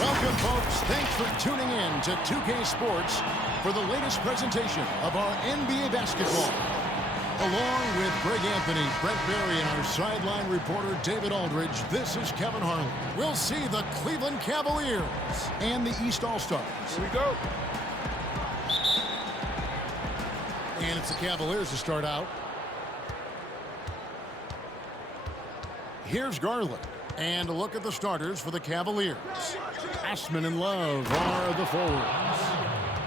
Welcome, folks. Thanks for tuning in to 2K Sports for the latest presentation of our NBA basketball. Along with Greg Anthony, Brett Berry, and our sideline reporter David Aldridge, this is Kevin Harlan. We'll see the Cleveland Cavaliers and the East All-Stars. Here we go. And it's the Cavaliers to start out. Here's Garland. And a look at the starters for the Cavaliers. Asman and Love are the forwards.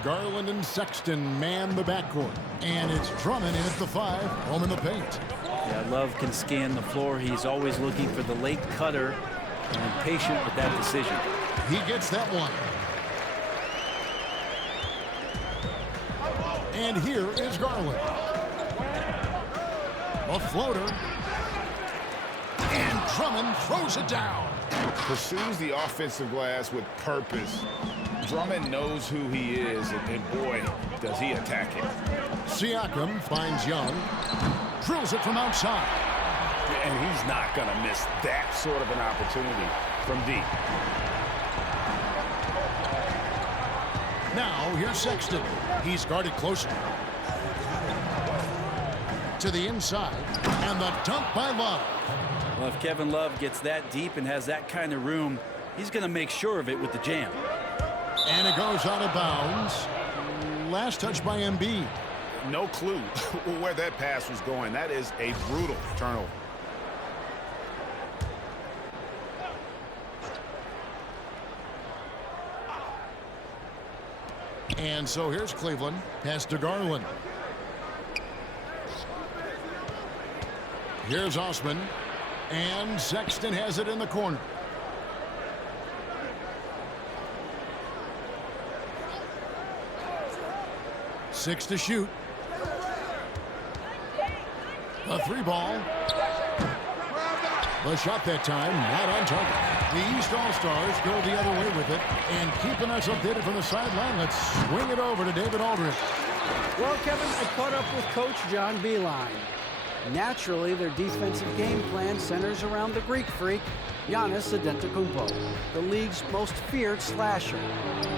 Garland and Sexton man the backcourt. And it's Drummond in at the 5, home in the paint. Yeah, Love can scan the floor. He's always looking for the late cutter and patient with that decision. He gets that one. And here is Garland. A floater. And Drummond throws it down. Pursues the offensive glass with purpose. Drummond knows who he is, and boy, does he attack it. Siakam finds Young. Drills it from outside. And he's not going to miss that sort of an opportunity from deep. Now, here's Sexton. He's guarded closer. To the inside. And the dunk by Love. Well, if Kevin Love gets that deep and has that kind of room, he's going to make sure of it with the jam. And it goes out of bounds. Last touch by Embiid. No clue where that pass was going. That is a brutal turnover. And so here's Cleveland. Pass to Garland. Here's Osman. And Sexton has it in the corner. Six to shoot. A 3-ball. The shot that time, not on target. The East All-Stars go the other way with it. And keeping us updated from the sideline, let's swing it over to David Aldridge. Well, Kevin, I caught up with Coach John Beilein. Naturally, their defensive game plan centers around the Greek freak, Giannis Antetokounmpo, the league's most feared slasher.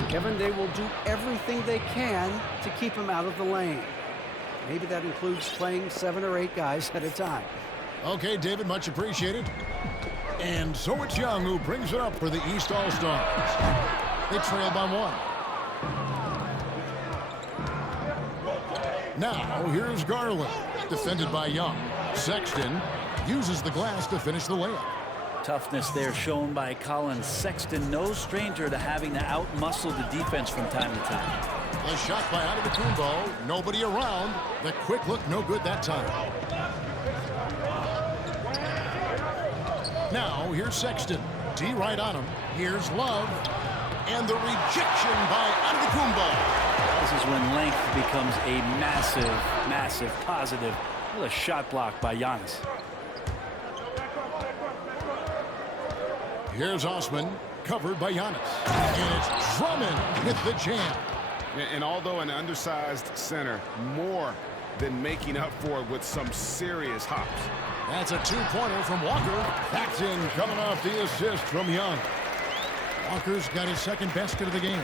Kevin, they will do everything they can to keep him out of the lane. Maybe that includes playing 7 or 8 guys at a time. Okay, David, much appreciated. And so it's Young who brings it up for the East All-Stars. They trail by 1. Now, here's Garland. Defended by Young. Sexton uses the glass to finish the layup. Toughness there shown by Colin Sexton. No stranger to having to outmuscle the defense from time to time. The shot by Antetokounmpo. Nobody around. The quick look, no good that time. Now, here's Sexton. D right on him. Here's Love. And the rejection by Antetokounmpo. This is when length becomes a massive positive. What a shot block by Giannis. Here's Osman, covered by Giannis. And it's Drummond with the jam. And although an undersized center, more than making up for it with some serious hops. That's a 2-pointer from Walker. That's in, coming off the assist from Young. Walker's got his second basket of the game.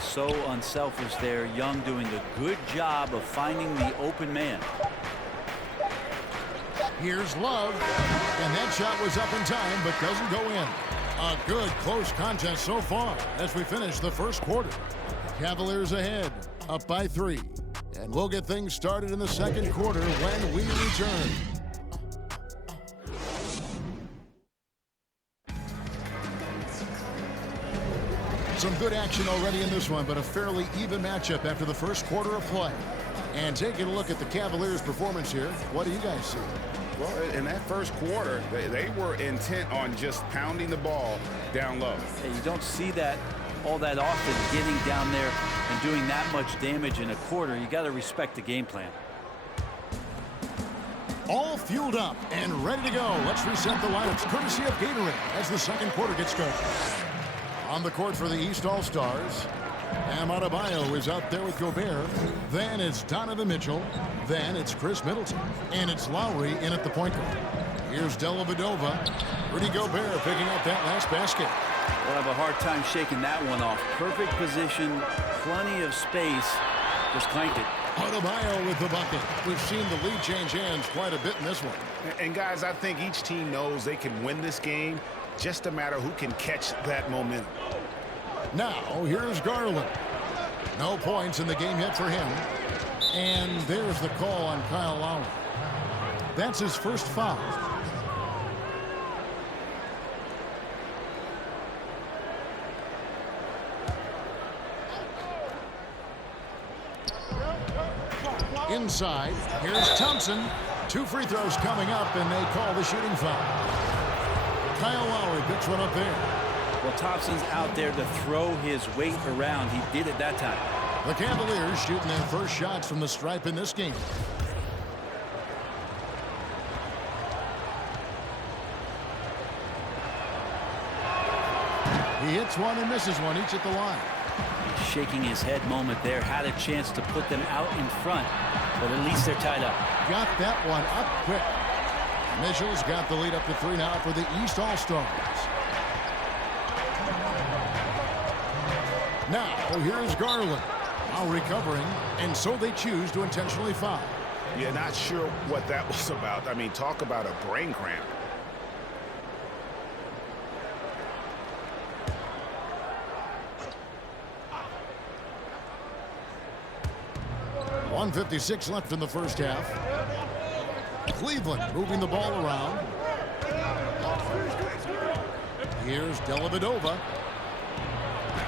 So unselfish there. Young doing a good job of finding the open man. Here's Love. And that shot was up in time, but doesn't go in. A good close contest so far as we finish the first quarter. Cavaliers ahead, up by 3. And we'll get things started in the second quarter when we return. Some good action already in this one, but a fairly even matchup after the first quarter of play. And taking a look at the Cavaliers' performance here, what do you guys see? Well, in that first quarter, they were intent on just pounding the ball down low. Hey, you don't see that all that often, getting down there and doing that much damage in a quarter. You got to respect the game plan. All fueled up and ready to go. Let's reset the lineups courtesy of Gatorade as the second quarter gets started. On the court for the East All-Stars, Bam Adebayo is out there with Gobert. Then it's Donovan Mitchell. Then it's Chris Middleton. And it's Lowry in at the point guard. Here's Dellavedova. Rudy Gobert picking up that last basket. We'll have a hard time shaking that one off. Perfect position, plenty of space. Just clanked it. Adebayo with the bucket. We've seen the lead change hands quite a bit in this one. And guys, I think each team knows they can win this game. Just a matter who can catch that momentum. Now, here's Garland. No points in the game yet for him. And there's the call on Kyle Lowry. That's his first foul. Inside, here's Thompson. 2 free throws coming up, and they call the shooting foul. Kyle Lowry picks one up there. Well, Thompson's out there to throw his weight around. He did it that time. The Cavaliers shooting their first shots from the stripe in this game. He hits one and misses one, each at the line. Shaking his head moment there. Had a chance to put them out in front, but at least they're tied up. Got that one up quick. Mitchell's got the lead up to 3 now for the East All-Stars. Now, here's Garland. Now recovering, and so they choose to intentionally foul. Yeah, not sure what that was about. I mean, talk about a brain cramp. .156 left in the first half. Cleveland moving the ball around. Here's Dellavedova.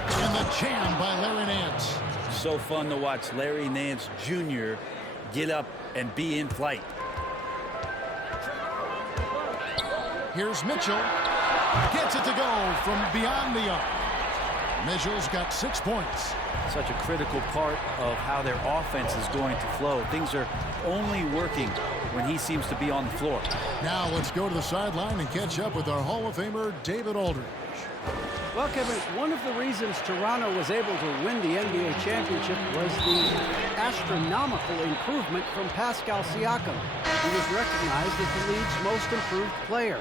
And the jam by Larry Nance. So fun to watch Larry Nance Jr. get up and be in flight. Here's Mitchell. Gets it to go from beyond the arc. Mitchell's got 6 points. Such a critical part of how their offense is going to flow. Things are only working when he seems to be on the floor. Now let's go to the sideline and catch up with our Hall of Famer, David Aldridge. Well, Kevin, one of the reasons Toronto was able to win the NBA championship was the astronomical improvement from Pascal Siakam, who was recognized as the league's most improved player.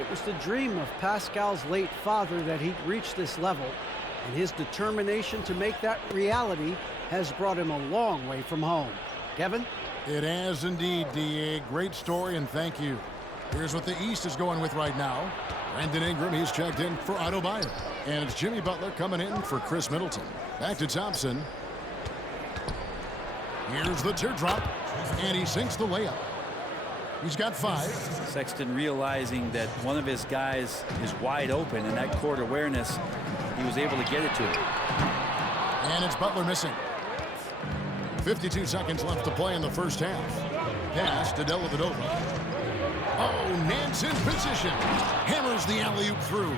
It was the dream of Pascal's late father that he'd reach this level, and his determination to make that reality has brought him a long way from home. Kevin? It has indeed, D.A. Great story, and thank you. Here's what the East is going with right now. Brandon Ingram, he's checked in for Adebayo. And it's Jimmy Butler coming in for Chris Middleton. Back to Thompson. Here's the teardrop, and he sinks the layup. He's got 5. Sexton realizing that one of his guys is wide open, and that court awareness, he was able to get it to him. And it's Butler missing. 52 seconds left to play in the first half. Pass to Dellavedova. Oh, Nance in position. Hammers the alley-oop through.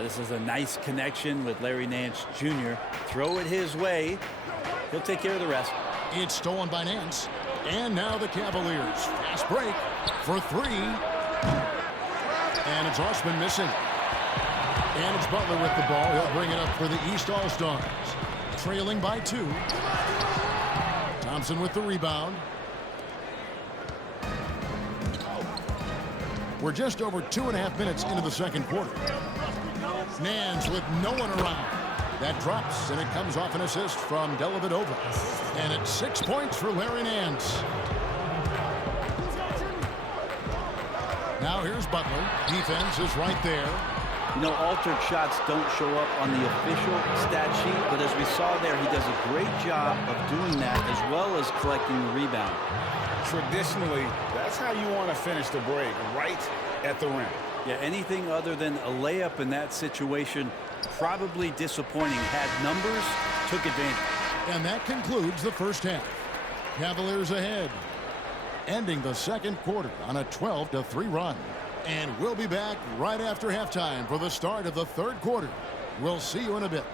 This is a nice connection with Larry Nance Jr. Throw it his way. He'll take care of the rest. It's stolen by Nance. And now the Cavaliers. Fast break for 3. And it's Osman missing. And it's Butler with the ball. He'll bring it up for the East All-Stars. Trailing by 2. Thompson with the rebound. We're just over 2.5 minutes into the second quarter. Nance with no one around. That drops, and it comes off an assist from Dellavedova. And it's 6 points for Larry Nance. Now here's Butler. Defense is right there. You know, altered shots don't show up on the official stat sheet, but as we saw there, he does a great job of doing that as well as collecting the rebound. Traditionally, that's how you want to finish the break, right at the rim. Yeah, anything other than a layup in that situation, probably disappointing. Had numbers, took advantage. And that concludes the first half. Cavaliers ahead, ending the second quarter on a 12-3 run. And we'll be back right after halftime for the start of the third quarter. We'll see you in a bit.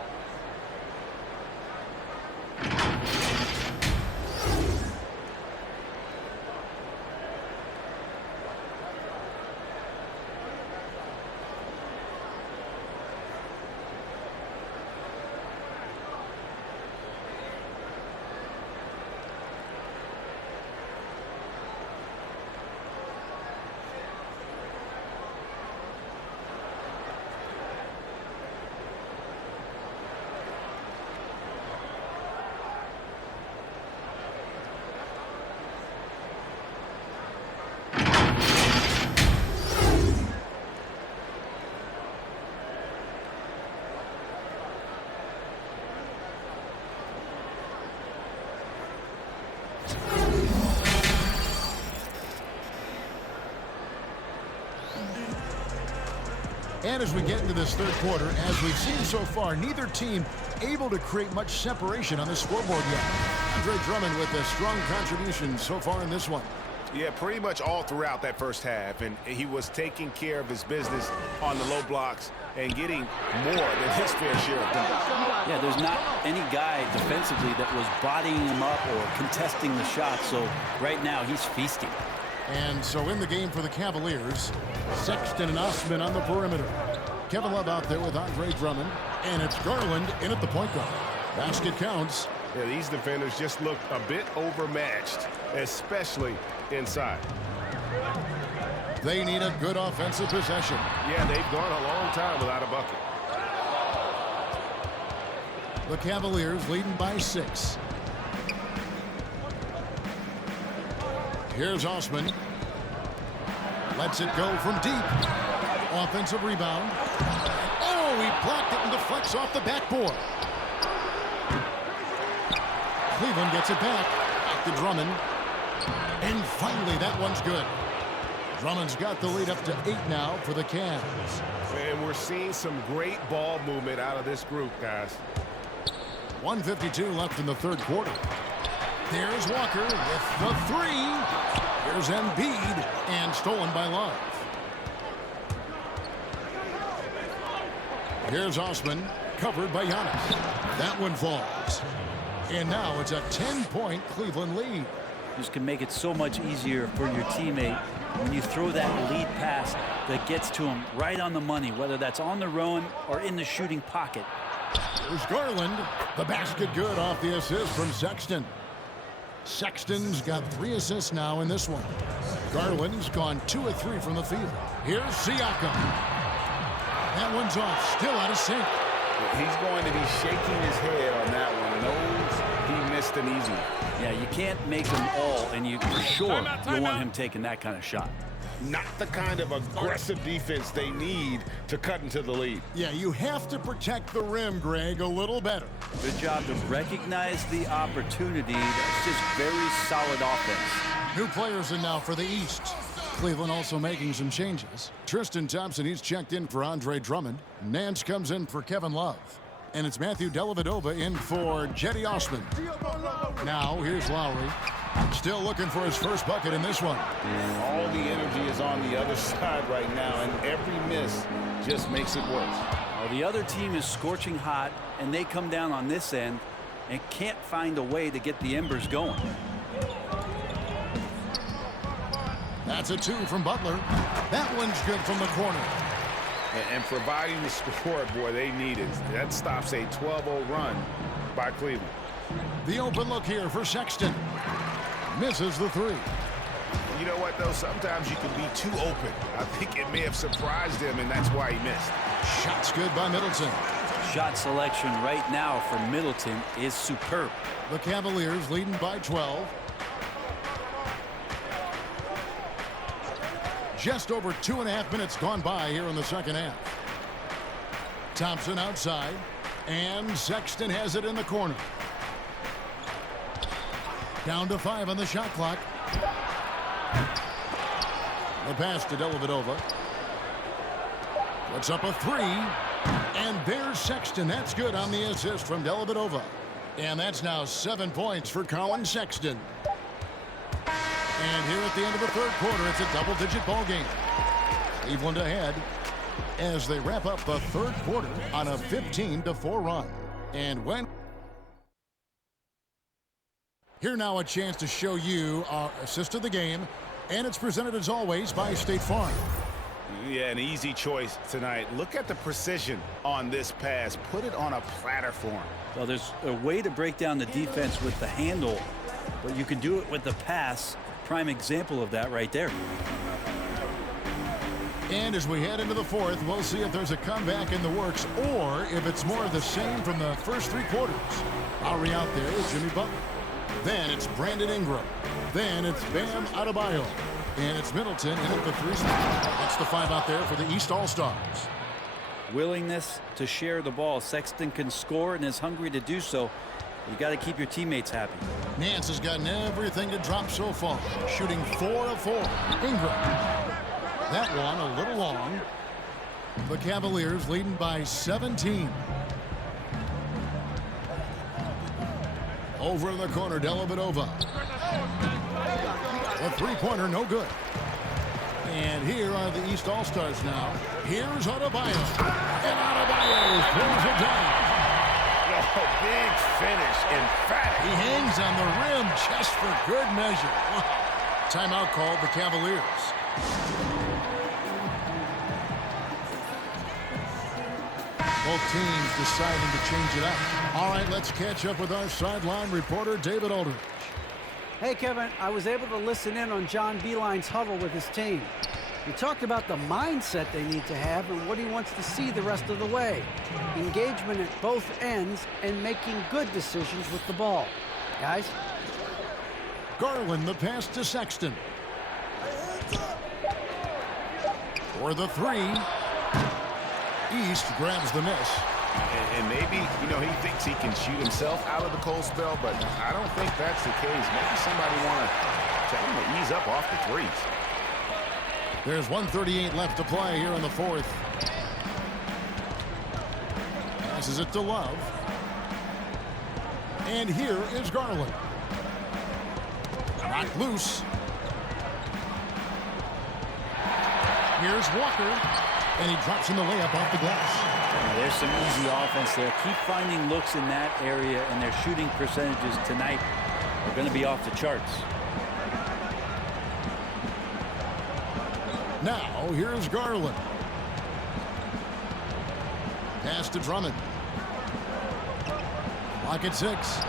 And as we get into this third quarter, as we've seen so far, neither team able to create much separation on the scoreboard yet. Andre Drummond with a strong contribution so far in this one. Yeah, pretty much all throughout that first half, and he was taking care of his business on the low blocks and getting more than his fair share of dunks. Yeah, there's not any guy defensively that was bodying him up or contesting the shot, so right now he's feasting. And so in the game for the Cavaliers, Sexton and Osman on the perimeter. Kevin Love out there with Andre Drummond, and it's Garland in at the point guard. Basket counts. Yeah, these defenders just look a bit overmatched, especially inside. They need a good offensive possession. Yeah, they've gone a long time without a bucket. The Cavaliers leading by 6. Here's Osman. Lets it go from deep. Offensive rebound. Oh, he blocked it and deflects off the backboard. Cleveland gets it back to Drummond. And finally, that one's good. Drummond's got the lead up to 8 now for the Cavs. And we're seeing some great ball movement out of this group, guys. 1:52 left in the third quarter. There's Walker with the 3. Here's Embiid, and stolen by Love. Here's Osman, covered by Giannis. That one falls. And now it's a 10-point Cleveland lead. This can make it so much easier for your teammate when you throw that lead pass that gets to him right on the money, whether that's on the run or in the shooting pocket. Here's Garland. The basket good off the assist from Sexton. Sexton's got 3 assists now in this one. Garland's gone 2 of 3 from the field. Here's Siakam. That one's off, still out of sync. He's going to be shaking his head on that one. Knows he missed an easy one. Yeah, you can't make them all, and you for sure you want him taking that kind of shot. Not the kind of aggressive defense they need to cut into the lead. Yeah, you have to protect the rim, Greg, a little better. Good job to recognize the opportunity. That's just very solid offense. New players in now for the East. Cleveland also making some changes. Tristan Thompson, he's checked in for Andre Drummond. Nance comes in for Kevin Love. And it's Matthew Dellavedova in for Jetty Osman. Now, here's Lowry. Still looking for his first bucket in this one. All the energy is on the other side right now, and every miss just makes it worse. Well, the other team is scorching hot, and they come down on this end and can't find a way to get the embers going. That's a 2 from Butler. That one's good from the corner. And providing the score, boy, they needed. That stops a 12-0 run by Cleveland. The open look here for Sexton. Misses the 3. You know what, though? Sometimes you can be too open. I think it may have surprised him, and that's why he missed. Shot's good by Middleton. Shot selection right now for Middleton is superb. The Cavaliers leading by 12. Just over 2.5 minutes gone by here in the second half. Thompson outside, and Sexton has it in the corner. Down to 5 on the shot clock. The pass to Dellavedova. Puts up a 3, and there's Sexton. That's good on the assist from Dellavedova. And that's now 7 points for Colin Sexton. And here at the end of the third quarter, it's a double-digit ball game. Cleveland ahead as they wrap up the third quarter on a 15-4 run. And when... Here now a chance to show you our assist of the game, and it's presented as always by State Farm. Yeah, an easy choice tonight. Look at the precision on this pass. Put it on a platter form. Well, there's a way to break down the defense with the handle, but you can do it with the pass. Prime example of that right there. And as we head into the fourth, we'll see if there's a comeback in the works or if it's more of the same from the first 3 quarters. Lowry out there with Jimmy Butler. Then it's Brandon Ingram. Then it's Bam Adebayo. And it's Middleton in at the 3 spot. That's the 5 out there for the East All-Stars. Willingness to share the ball. Sexton can score and is hungry to do so. You got to keep your teammates happy. Nance has gotten everything to drop so far, shooting 4 of 4. Ingram. That one a little long. The Cavaliers leading by 17. Over in the corner, Dellavedova. The three-pointer, no good. And here are the East All-Stars now. Here's Adebayo. And Adebayo pulls it down. Oh, big finish, emphatic. He hangs on the rim just for good measure. Timeout called the Cavaliers. Both teams deciding to change it up. All right, let's catch up with our sideline reporter, David Aldridge. Hey, Kevin, I was able to listen in on John Beilein's huddle with his team. He talked about the mindset they need to have and what he wants to see the rest of the way. Engagement at both ends and making good decisions with the ball. Guys? Garland, the pass to Sexton. For the three. East grabs the miss. And maybe, he thinks he can shoot himself out of the cold spell, but I don't think that's the case. Maybe somebody want to tell him to ease up off the threes. There's 1:38 left to play here in the fourth. Passes it to Love. And here is Garland. Knocked loose. Here's Walker. And he drops in the layup off the glass. There's some easy offense there. Keep finding looks in that area, and their shooting percentages tonight are going to be off the charts. Now, here's Garland. Pass to Drummond. Clock at 6.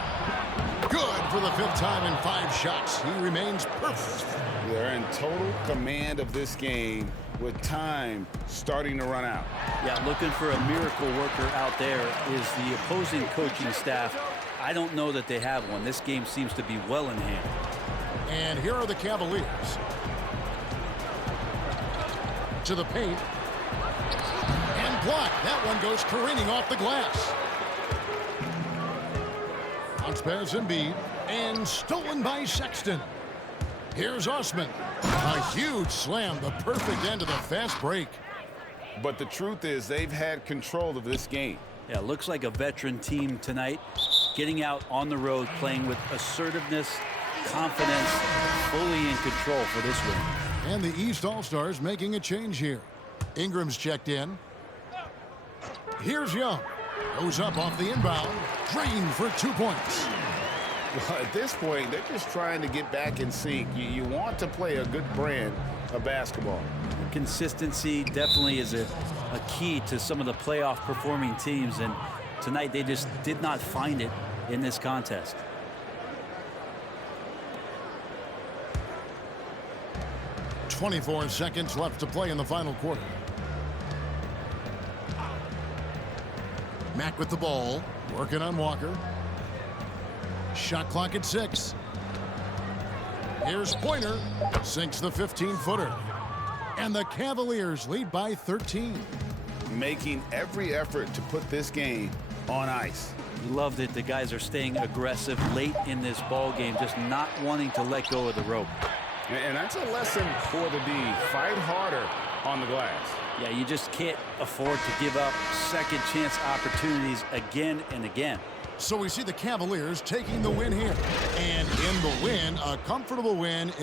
Good for the 5th time in 5 shots. He remains perfect. They're in total command of this game with time starting to run out. Yeah, looking for a miracle worker out there is the opposing coaching staff. I don't know that they have one. This game seems to be well in hand. And here are the Cavaliers. To the paint. And blocked. That one goes careening off the glass. Bounce pass Embiid. And stolen by Sexton. Here's Osman. A huge slam. The perfect end of the fast break. But the truth is they've had control of this game. Yeah, looks like a veteran team tonight. Getting out on the road, playing with assertiveness, confidence, fully in control for this win. And the East All-Stars making a change here. Ingram's checked in. Here's Young. Goes up off the inbound. Drained for 2 points. Well, at this point, they're just trying to get back in sync. You want to play a good brand of basketball. Consistency definitely is a key to some of the playoff performing teams, and tonight they just did not find it in this contest. .24 seconds left to play in the final quarter. Mack with the ball, working on Walker. Shot clock at 6. Here's Pointer, sinks the 15-footer. And the Cavaliers lead by 13. Making every effort to put this game on ice. Loved it. The guys are staying aggressive late in this ball game, just not wanting to let go of the rope. And that's a lesson for the D. Fight harder on the glass. Yeah, you just can't afford to give up second chance opportunities again and again. So we see the Cavaliers taking the win here. And in the win, a comfortable win in